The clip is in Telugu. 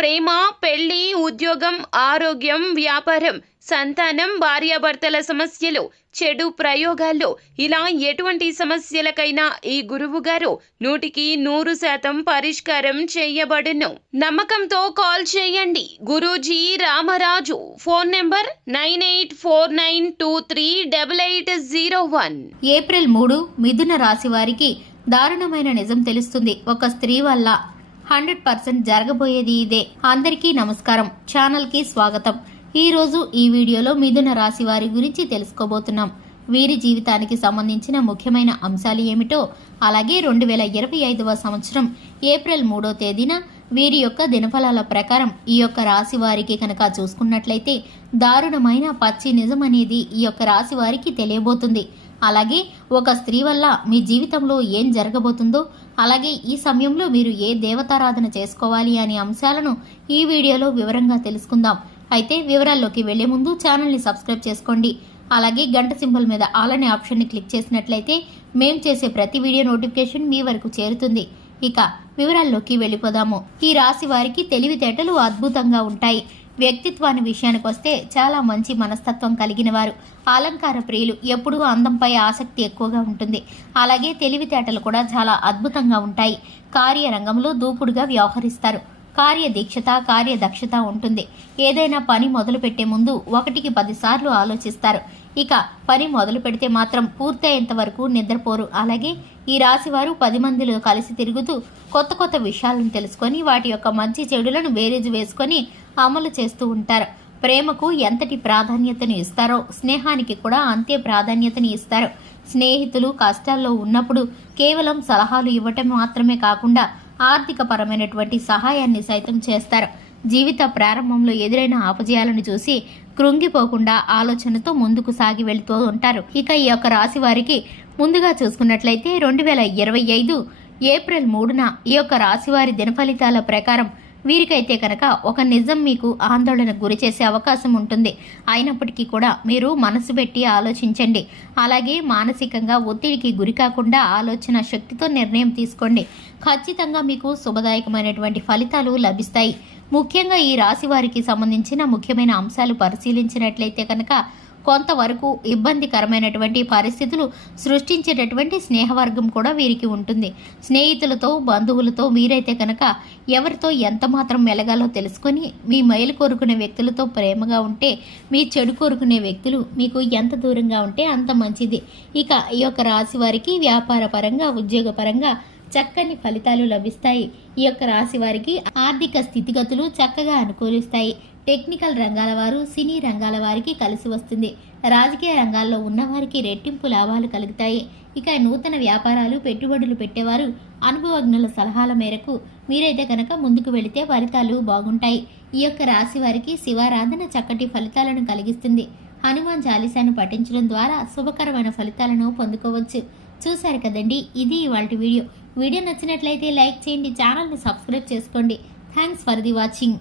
ప్రేమ పెళ్ళి ఉద్యోగం ఆరోగ్యం వ్యాపారం సంతానం భార్యాభర్తల సమస్యలు చెడు ప్రయోగాల్లో. ఇలా ఎటువంటి సమస్యలకైనా ఈ గురువు గారు నూటికి నూరు శాతం పరిష్కారం చేయబడును. నమ్మకంతో కాల్ చేయండి. Guruji Ramaraju. Phone number nine eight four nine two three double eight zero one. April మూడు మిథున రాశి వారికి దారుణమైన నిజం తెలుస్తుంది. ఒక స్త్రీ వల్ల హండ్రెడ్ పర్సెంట్ జరగబోయేది ఇదే. అందరికీ నమస్కారం. ఛానల్కి స్వాగతం. ఈ రోజు ఈ వీడియోలో మిథున రాశి వారి గురించి తెలుసుకోబోతున్నాం. వీరి జీవితానికి సంబంధించిన ముఖ్యమైన అంశాలు ఏమిటో అలాగే రెండు వేల ఇరవై ఐదవ సంవత్సరం ఏప్రిల్ మూడో తేదీన వీరి యొక్క దినఫలాల ప్రకారం ఈ యొక్క రాశి వారికి కనుక చూసుకున్నట్లయితే దారుణమైన పచ్చి నిజం అనేది ఈ యొక్క రాశి వారికి తెలియబోతుంది. అలాగే ఒక స్త్రీ వల్ల మీ జీవితంలో ఏం జరగబోతుందో అలాగే ఈ సమయంలో మీరు ఏ దేవతారాధన చేసుకోవాలి అనే అంశాలను ఈ వీడియోలో వివరంగా తెలుసుకుందాం. అయితే వివరాల్లోకి వెళ్ళే ముందు ఛానల్ని సబ్స్క్రైబ్ చేసుకోండి. అలాగే గంట సింబల్ మీద ఆల్ అనే ఆప్షన్ని క్లిక్ చేసినట్లయితే మేం చేసే ప్రతి వీడియో నోటిఫికేషన్ మీ వరకు చేరుతుంది. ఇక వివరాల్లోకి వెళ్ళిపోదాము. ఈ రాశి వారికి తెలివితేటలు అద్భుతంగా ఉంటాయి. వ్యక్తిత్వాన్ని విషయానికి వస్తే చాలా మంచి మనస్తత్వం కలిగిన వారు అలంకార ప్రియులు ఎప్పుడూ అందంపై ఆసక్తి ఎక్కువగా ఉంటుంది. అలాగే తెలివితేటలు కూడా చాలా అద్భుతంగా ఉంటాయి. కార్యరంగంలో దూకుడుగా వ్యవహరిస్తారు. కార్యదీక్షత కార్యదక్షత ఉంటుంది. ఏదైనా పని మొదలుపెట్టే ముందు ఒకటికి పదిసార్లు ఆలోచిస్తారు. ఇక పని మొదలు పెడితే మాత్రం పూర్తయ్యేంత వరకు నిద్రపోరు. అలాగే ఈ రాశివారు పది మందిలో కలిసి తిరుగుతూ కొత్త కొత్త విషయాలను తెలుసుకొని వాటి యొక్క మంచి చెడులను వేరేజు వేసుకొని అమలు చేస్తూ ఉంటారు. ప్రేమకు ఎంతటి ప్రాధాన్యతను ఇస్తారో స్నేహానికి కూడా అంతే ప్రాధాన్యతని ఇస్తారు. స్నేహితులు కష్టాల్లో ఉన్నప్పుడు కేవలం సలహాలు ఇవ్వటం మాత్రమే కాకుండా ఆర్థిక పరమైనటువంటి సహాయాన్ని సైతం చేస్తారు. జీవిత ప్రారంభంలో ఎదురైన ఆపజయాలను చూసి కృంగిపోకుండా ఆలోచనతో ముందుకు సాగి వెళుతూ ఉంటారు. ఇక ఈ యొక్క రాశి వారికి ముందుగా చూసుకున్నట్లయితే రెండు వేల ఇరవై ఐదు ఏప్రిల్ మూడున ఈ యొక్క రాశివారి దినఫలితాల ప్రకారం వీరికైతే కనుక ఒక నిజం మీకు ఆందోళనకు గురి చేసే అవకాశం ఉంటుంది. అయినప్పటికీ కూడా మీరు మనసు పెట్టి ఆలోచించండి. అలాగే మానసికంగా ఒత్తిడికి గురి కాకుండా ఆలోచన శక్తితో నిర్ణయం తీసుకోండి. ఖచ్చితంగా మీకు శుభదాయకమైనటువంటి ఫలితాలు లభిస్తాయి. ముఖ్యంగా ఈ రాశి వారికి సంబంధించిన ముఖ్యమైన అంశాలు పరిశీలించినట్లయితే కనుక కొంతవరకు ఇబ్బందికరమైనటువంటి పరిస్థితులు సృష్టించేటటువంటి స్నేహవర్గం కూడా వీరికి ఉంటుంది. స్నేహితులతో బంధువులతో వీరైతే కనుక ఎవరితో ఎంత మాత్రం మెలగాలో తెలుసుకొని మీ మైలు కోరుకునే వ్యక్తులతో ప్రేమగా ఉంటే మీ చెడు కోరుకునే వ్యక్తులు మీకు ఎంత దూరంగా ఉంటే అంత మంచిది. ఇక ఈ యొక్క రాశి వారికి వ్యాపార పరంగా ఉద్యోగ పరంగా చక్కని ఫలితాలు లభిస్తాయి. ఈ యొక్క రాశి వారికి ఆర్థిక స్థితిగతులు చక్కగా అనుకూలిస్తాయి. టెక్నికల్ రంగాల వారు సినీ రంగాల వారికి కలిసి వస్తుంది. రాజకీయ రంగాల్లో ఉన్నవారికి రెట్టింపు లాభాలు కలుగుతాయి. ఇక నూతన వ్యాపారాలు పెట్టుబడులు పెట్టేవారు అనుభవజ్ఞుల సలహాల మేరకు మీరైతే కనుక ముందుకు వెళితే ఫలితాలు బాగుంటాయి. ఈ యొక్క రాశి వారికి శివారాధన చక్కటి ఫలితాలను కలిగిస్తుంది. హనుమాన్ చాలీసాను పఠించడం ద్వారా శుభకరమైన ఫలితాలను పొందుకోవచ్చు. చూశారు కదండి ఇది ఇవాళ వీడియో. వీడియో నచ్చినట్లయితే లైక్ చేయండి ఛానల్ని సబ్స్క్రైబ్ చేసుకోండి. Thanks for the watching.